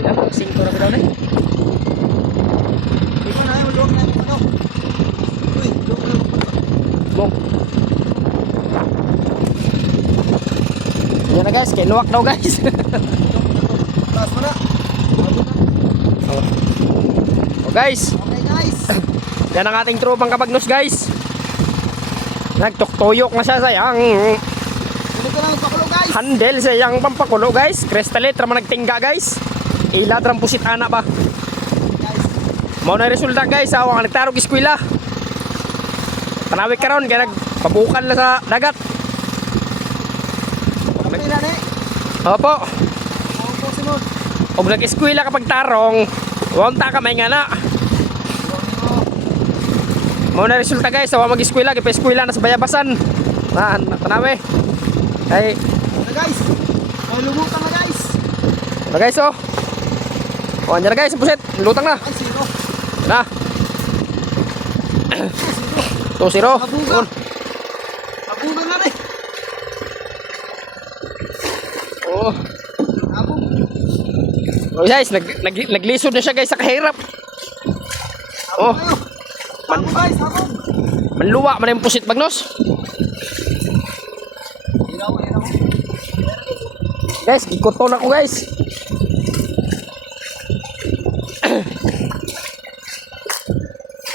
Yan, 5 na daw na. Di ba na yung luwag na yung ano? Uy, luwag na yung Bong. Yan na guys, kay luwak daw guys. taas mo na. Abot na. Oh guys, Okay guys. yan ang ating tropang kabagnos guys. Nagtuktuyok na siya sayang. Sunod ka lang pakulo guys. Handle sayang pampakulo guys. Kristalit raman nagtingga guys. Ilad ram pusit ana ba. Guys. Mao na resulta guys, awang nagtarog eskwela. Tanawik karon kay nagpabukan na sa dagat. Okay na ni. Opo. Opo sunod. Og nag-eskwela kapag tarong, wonta ka may ngana. Mao na resulta guys, awa mag-eskwela, gipa-eskwela na sa bayabasan. Tanawe. Ay, Na guys. May lumutan na guys. na guys oh. Oh, andyan na guys, puset, lutang na. Ay, zero. Na. 2-0. Abuga. Abuga na ni. Oh. Abog. Oh guys, naglisod na siya guys sa kahirap. Oh, Ayo. Abog guys, abog. manluwa man yung pusit bagnos. Iraw, iraw. Guys, ikuton ako guys.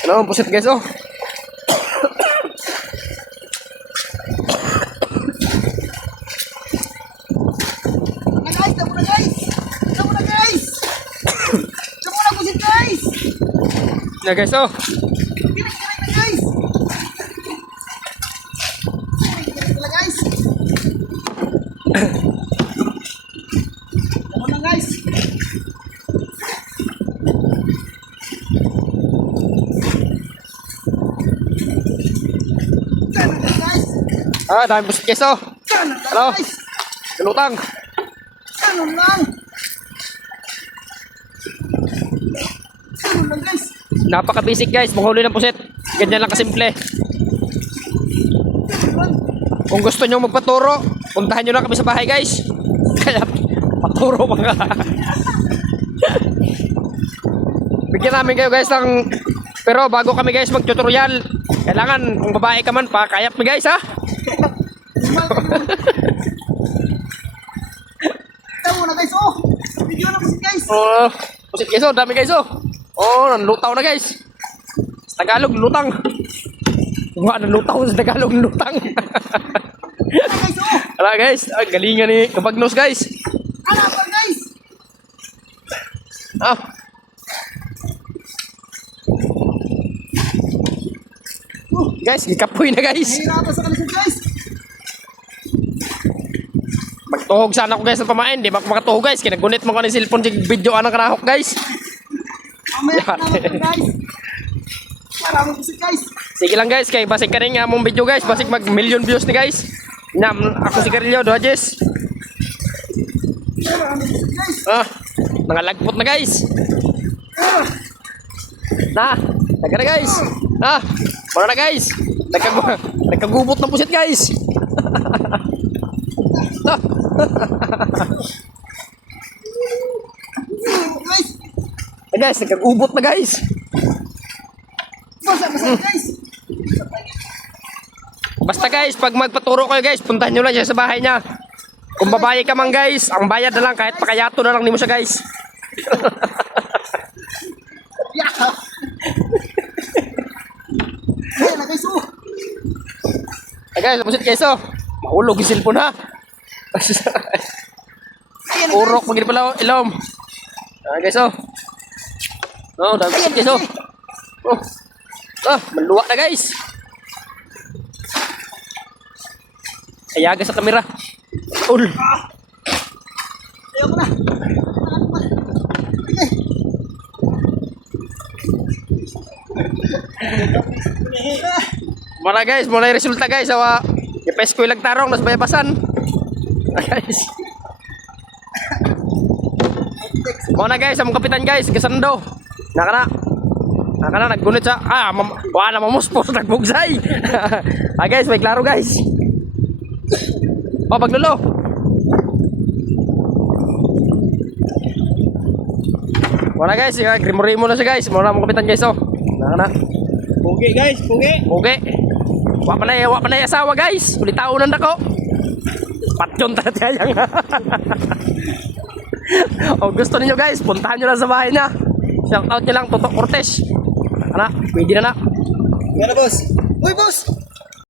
Ano ang pusit guys oh. Na guys, tamo na guys. Tamo na guys. Tamo na kusit guys. Na guys oh. Kirik na guys. Kirik na guys. Tamo na guys. Tamo na guys. Ah, dami pusit guys oh. Tamo na Hello? guys. Lutang. Tamo lang. Tamo lang guys. Napaka-basic guys, manghuli ng pusit. Ganyan lang kasimple. Kung gusto nyo magpaturo, puntahan nyo lang kami sa bahay guys. Kaya paturo mga. Bigyan namin kayo guys ng. Pero bago kami guys mag-tutorial, kailangan kung babae ka man, pakayap mo guys ha. Tamo na guys, oh. Video na kusit guys. Oh, pusit guys oh, dami guys oh. Oh, nanlutaw na guys. Sa Tagalog, lutang. Mga nanlutaw sa Tagalog, lutang. Ano guys, oh. Ala guys, ang galingan ni Kabagnos guys. Ano ba guys? Ah. Guys, gikapoy na guys. Nahirapan sa kalisod guys. Magtuhog sana ako guys ng pamain, di ba ako makatuhog guys. Kinagunit mo ko ng cellphone sa video anang kanahok guys. Mamaya na naman guys. Maraming kusit guys. Sige lang guys, kay basig ka rin nga mong video guys. Basig mag million views ni guys. Ako si Carillo, Dodges. Maraming kusit guys. Ah, nangalagpot na guys. Taga na guys. Wala na guys. Nagkagubot na pusit guys. Guys. Guys, nagkagubot na guys. Masa guys. Basta guys, pag magpaturo kayo guys, puntahan nyo lang siya sa bahay niya. Kung babae ka man guys, ang bayad na lang kahit pakayato na lang ni mo siya guys. Yeah. Ayan na guys, oh. Guys, pusit guys oh. Mahulog yung cellphone ha. Ayan na Urok magiging pala ilom. Guys oh. Oh, dami pusit guys oh. Oh. Maluwa na guys. Ayaga sa kamera. Ul. Ayoko na. Okay. Mara guys, mula yung resulta guys. Awa, ipesko yung lagtarong, nas bayabasan. Guys. Muna guys, ang kapitan guys, kasando. Nakana, naggunit sa, wala mamuspos, nagbugsay. Guys, may klaro guys. Oh, paglulo. Wala guys, grimo-rimo na siya guys. Muna mo kapitan guys oh. Na. Pugi guys, pugi. Okay. Wa pa na yung asawa guys. Ulitaunan ako. Patyon tatayang. O gusto niyo guys, puntahan niyo lang sa bahay niya. Shout out niyo lang Toto Cortez. Ana, pwede na na. Yan na boss. Uy boss.